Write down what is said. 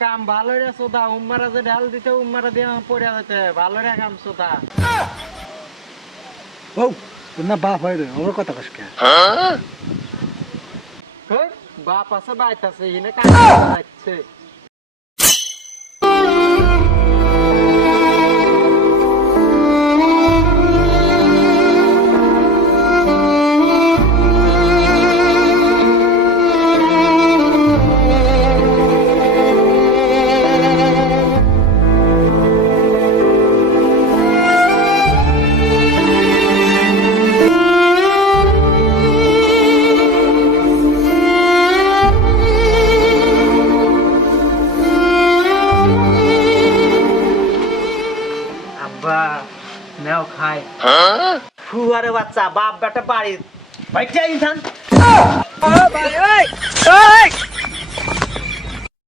কাম ভালো রে সোদা উম্মারা যে ঢাল দিতে উম্মারা দিয়ে পড়ে যেতে ভালো রে কাম সোদা। ও না বাপ হয় রে ওর কথা কষ্ট হ্যাঁ? বাপ আছে বাইত আছে ইনে কাম যাচ্ছে। বাহ নাও খাই। ফুয়ারে বাচ্চা বাপ বেটা বাড়ি বাইটা ইনসান ও ভাই ওই ওই